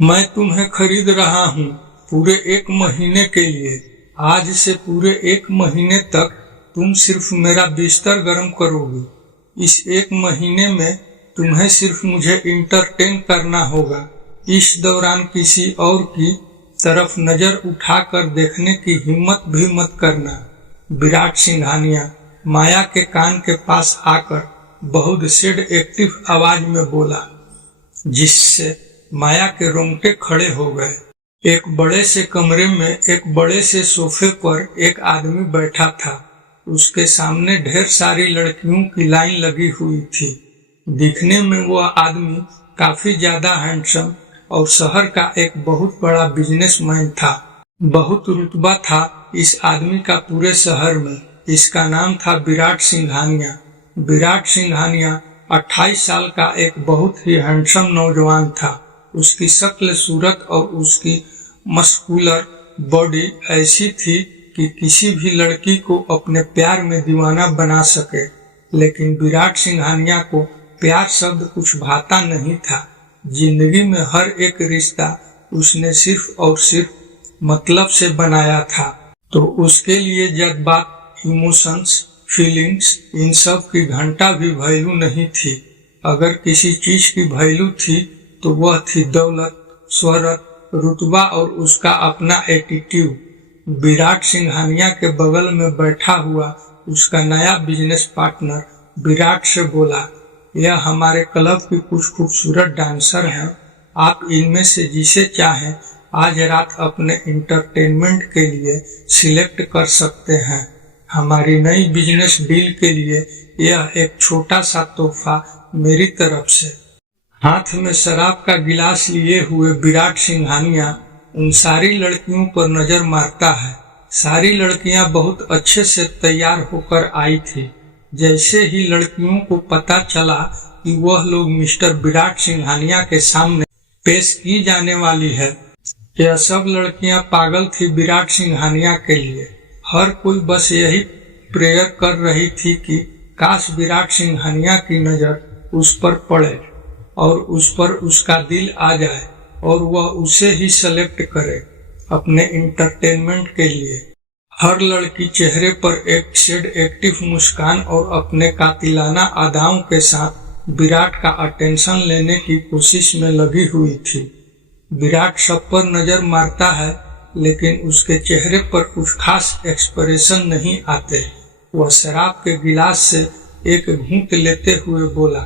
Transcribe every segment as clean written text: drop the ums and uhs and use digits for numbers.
मैं तुम्हें खरीद रहा हूँ पूरे 1 महीने के लिए। आज से पूरे 1 महीने तक तुम सिर्फ मेरा बिस्तर गर्म करोगी। इस 1 महीने में तुम्हें सिर्फ मुझे इंटरटेन करना होगा। इस दौरान किसी और की तरफ नजर उठाकर देखने की हिम्मत भी मत करना। विराट सिंघानिया माया के कान के पास आकर बहुत सेडक्टिव आवाज में बोला, जिससे माया के रोंगटे खड़े हो गए। एक बड़े से कमरे में एक बड़े से सोफे पर एक आदमी बैठा था। उसके सामने ढेर सारी लड़कियों की लाइन लगी हुई थी। दिखने में वह आदमी काफी ज्यादा हैंडसम और शहर का एक बहुत बड़ा बिजनेसमैन था। बहुत रुतबा था इस आदमी का पूरे शहर में। इसका नाम था विराट सिंघानिया। विराट सिंघानिया 28 साल का एक बहुत ही हैंडसम नौजवान था। उसकी शक्ल सूरत और उसकी मस्कुलर बॉडी ऐसी थी कि किसी भी लड़की को अपने प्यार में दीवाना बना सके। लेकिन विराट सिंघानिया को प्यार शब्द कुछ भाता नहीं था। जिंदगी में हर एक रिश्ता उसने सिर्फ और सिर्फ मतलब से बनाया था। तो उसके लिए जज्बात, इमोशंस, फीलिंग्स, इन सब की घंटा भी वैल्यू नहीं थी। अगर किसी चीज की वैल्यू थी तो वह थी दौलत, शोहरत, रुतबा और उसका अपना एटीट्यूड। विराट सिंघानिया के बगल में बैठा हुआ उसका नया बिजनेस पार्टनर विराट से बोला, यह हमारे क्लब की कुछ खूबसूरत डांसर हैं। आप इनमें से जिसे चाहें आज रात अपने इंटरटेनमेंट के लिए सिलेक्ट कर सकते हैं। हमारी नई बिजनेस डील के लिए यह एक छोटा सा तोहफा मेरी तरफ से। हाथ में शराब का गिलास लिए हुए विराट सिंघानिया उन सारी लड़कियों पर नजर मारता है। सारी लड़कियां बहुत अच्छे से तैयार होकर आई थी। जैसे ही लड़कियों को पता चला कि वह लोग मिस्टर विराट सिंघानिया के सामने पेश की जाने वाली है, यह सब लड़कियां पागल थी विराट सिंघानिया के लिए। हर कोई बस यही प्रेयर कर रही थी कि काश विराट सिंघानिया की नजर उस पर पड़े और उस पर उसका दिल आ जाए और वह उसे ही सेलेक्ट करे अपने इंटरटेनमेंट के लिए। हर लड़की चेहरे पर एक सेडक्टिव मुस्कान और अपने कातिलाना अदाओं के साथ विराट का अटेंशन लेने की कोशिश में लगी हुई थी। विराट सब पर नजर मारता है लेकिन उसके चेहरे पर कुछ खास एक्सप्रेशन नहीं आते। वह शराब के गिलास से एक घूंट लेते हुए बोला,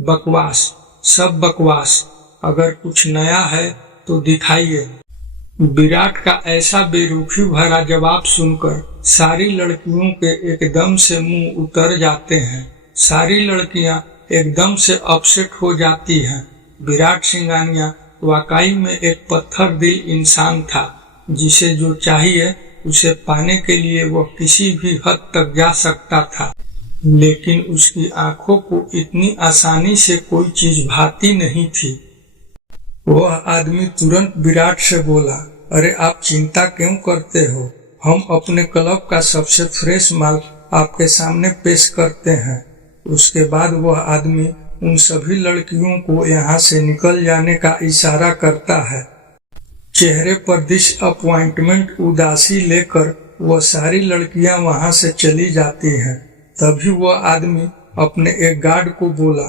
बकवास, सब बकवास। अगर कुछ नया है तो दिखाइए। विराट का ऐसा बेरुखी भरा जवाब सुनकर सारी लड़कियों के एकदम से मुंह उतर जाते हैं। सारी लड़कियां एकदम से अपसेट हो जाती हैं। विराट सिंघानिया वाकई में एक पत्थर दिल इंसान था, जिसे जो चाहिए उसे पाने के लिए वह किसी भी हद तक जा सकता था। लेकिन उसकी आंखों को इतनी आसानी से कोई चीज भाती नहीं थी। वह आदमी तुरंत विराट से बोला, अरे आप चिंता क्यों करते हो? हम अपने क्लब का सबसे फ्रेश माल आपके सामने पेश करते हैं। उसके बाद वह आदमी उन सभी लड़कियों को यहाँ से निकल जाने का इशारा करता है। चेहरे पर डिसअपॉइंटमेंट उदासी लेकर वह सारी लड़कियां वहां से चली जाती हैं। तभी वह आदमी अपने एक गार्ड को बोला,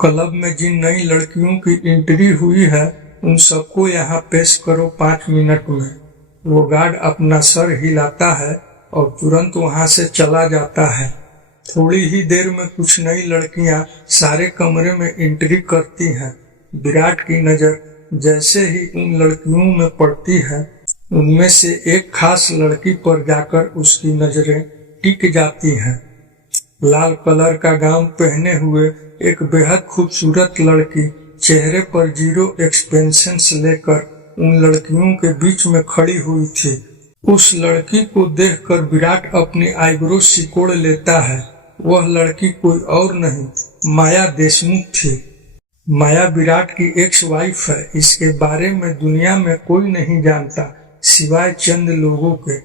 क्लब में जिन नई लड़कियों की एंट्री हुई है उन सबको यहाँ पेश करो 5 मिनट में। वो गार्ड अपना सर हिलाता है और तुरंत वहां से चला जाता है। थोड़ी ही देर में कुछ नई लड़कियां सारे कमरे में एंट्री करती हैं। विराट की नजर जैसे ही उन लड़कियों में पड़ती है, उनमें से एक खास लड़की पर जाकर उसकी नजरें टिक जाती हैं। लाल कलर का गाउन पहने हुए एक बेहद खूबसूरत लड़की चेहरे पर जीरो एक्सप्रेशंस लेकर उन लड़कियों के बीच में खड़ी हुई थी। उस लड़की को देखकर विराट अपनी आईब्रो सिकोड़ लेता है। वह लड़की कोई और नहीं, माया देशमुख थी। माया विराट की एक्स वाइफ है। इसके बारे में दुनिया में कोई नहीं जानता सिवाय चंद लोगों के।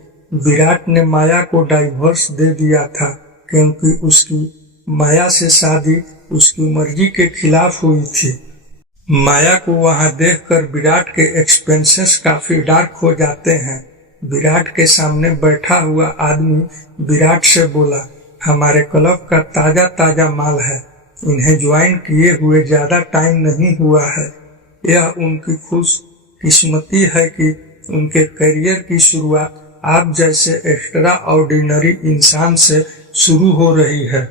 विराट ने माया को डाइवोर्स दे दिया था क्योंकि उसकी माया से शादी उसकी मर्जी के खिलाफ हुई थी। माया को वहां देखकर विराट के एक्सप्रेशंस काफी डार्क हो जाते हैं। विराट के सामने बैठा हुआ आदमी विराट से बोला, हमारे क्लब का ताजा ताजा माल है, इन्हें ज्वाइन किए हुए ज्यादा टाइम नहीं हुआ है। यह उनकी खुश किस्मती है कि उनके करियर की शुरुआत आप जैसे एक्स्ट्रा ऑर्डिनरी इंसान से शुरू हो रही है।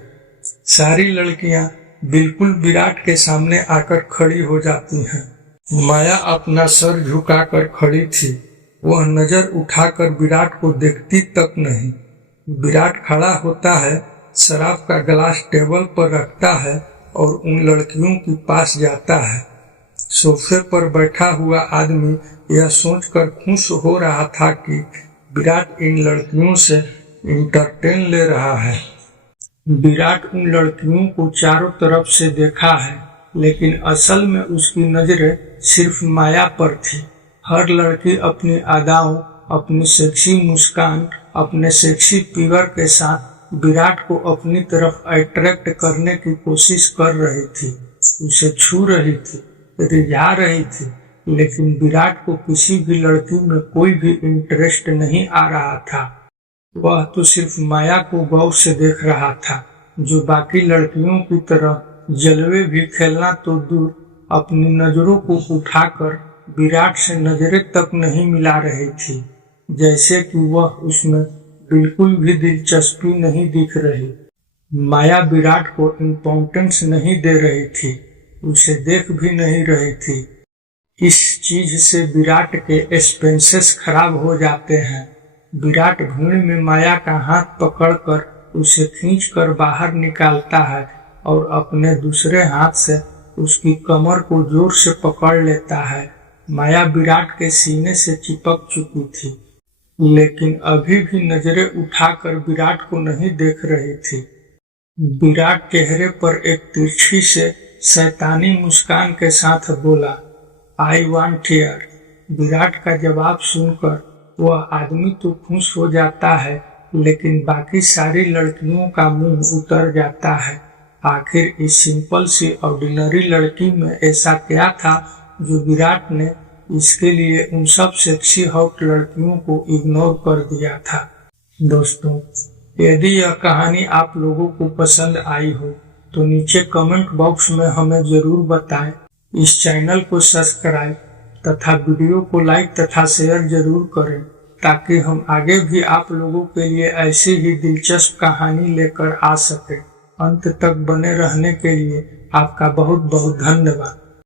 सारी लड़कियां बिल्कुल विराट के सामने आकर खड़ी हो जाती हैं। माया अपना सर झुकाकर खड़ी थी, वह नजर उठाकर विराट को देखती तक नहीं। विराट खड़ा होता है, शराब का गिलास टेबल पर रखता है और उन लड़कियों के पास जाता है। सोफे पर बैठा हुआ आदमी यह सोचकर खुश हो रहा था कि विराट इन लड़कियों से इंटरटेन ले रहा है। विराट उन लड़कियों को चारों तरफ से देखा है, लेकिन असल में उसकी नजरें सिर्फ माया पर थी। हर लड़की अपनी अदाओं, अपनी सेक्सी मुस्कान, अपने सेक्सी फिगर के साथ विराट को अपनी तरफ अट्रैक्ट करने की कोशिश कर रही थी, उसे छू रही थी, रिझा रही थी। लेकिन विराट को किसी भी लड़की में कोई भी इंटरेस्ट नहीं आ रहा था। वह तो सिर्फ माया को गौर से देख रहा था, जो बाकी लड़कियों की तरह जलवे भी खेलना तो दूर, अपनी नजरों को उठाकर विराट से नजरें तक नहीं मिला रही थी, जैसे कि वह उसमें बिल्कुल भी दिलचस्पी नहीं दिख रही। माया विराट को इम्पोर्टेंस नहीं दे रही थी, उसे देख भी नहीं रही थी। इस चीज से विराट के स्पेंसेस खराब हो जाते हैं। विराट भीड़ में माया का हाथ पकड़कर उसे खींचकर बाहर निकालता है और अपने दूसरे हाथ से उसकी कमर को जोर से पकड़ लेता है। माया विराट के सीने से चिपक चुकी थी, लेकिन अभी भी नजरें उठाकर विराट को नहीं देख रही थी। विराट चेहरे पर एक तिरछी से शैतानी मुस्कान के साथ बोला, आई वांट हियर। विराट का जवाब सुनकर वह आदमी तो खुश हो जाता है, लेकिन बाकी सारी लड़कियों का मुंह उतर जाता है। आखिर इस सिंपल सी ऑर्डिनरी लड़की में ऐसा क्या था जो विराट ने इसके लिए उन सब सेक्सी हॉट लड़कियों को इग्नोर कर दिया था। दोस्तों, यदि यह कहानी आप लोगों को पसंद आई हो तो नीचे कमेंट बॉक्स में हमें जरूर बताएं। इस चैनल को सब्सक्राइब तथा वीडियो को लाइक तथा शेयर जरूर करें, ताकि हम आगे भी आप लोगों के लिए ऐसी ही दिलचस्प कहानी लेकर आ सके। अंत तक बने रहने के लिए आपका बहुत बहुत धन्यवाद।